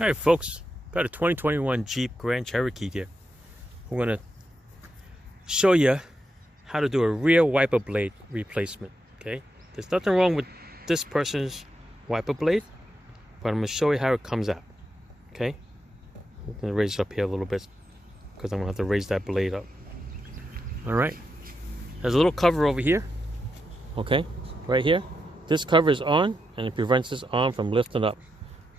All right, folks, got a 2021 Jeep Grand Cherokee here. We're going to show you how to do a rear wiper blade replacement, okay? There's nothing wrong with this person's wiper blade, but I'm going to show you how it comes out, okay? I'm going to raise it up here a little bit because I'm going to have to raise that blade up. All right, there's a little cover over here, okay, right here. This cover is on, and it prevents this arm from lifting up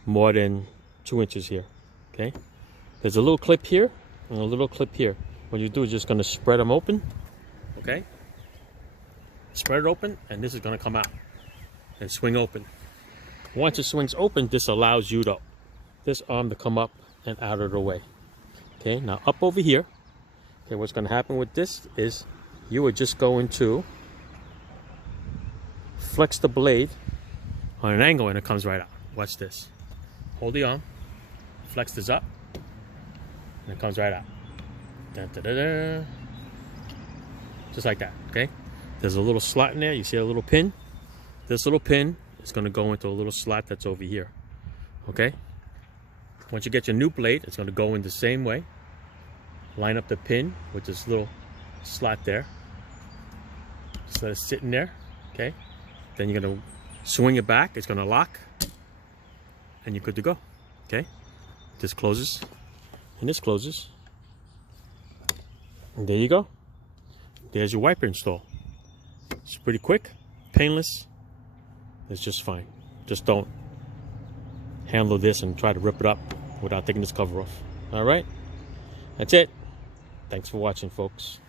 more than 2 inches here, okay? There's a little clip here and a little clip here. What you do is just going to spread them open, okay? Spread it open, and this is going to come out and swing open. Once it swings open, this allows you to, this arm to come up and out of the way. Okay, now up over here, okay, what's going to happen with this is you are just going to flex the blade on an angle and it comes right out. Watch this. Hold the arm, flex this up, and it comes right out. Dun, dun, dun, dun. Just like that, okay? There's a little slot in there. You see a little pin? This little pin is going to go into a little slot that's over here, okay? Once you get your new blade, it's going to go in the same way. Line up the pin with this little slot there. Just let it sit in there, okay? Then you're going to swing it back. It's going to lock. And you're good to go, okay? This closes, and this closes. And there you go. There's your wiper install. It's pretty quick, painless. It's just fine. Just don't handle this and try to rip it up without taking this cover off. All right? That's it. Thanks for watching, folks.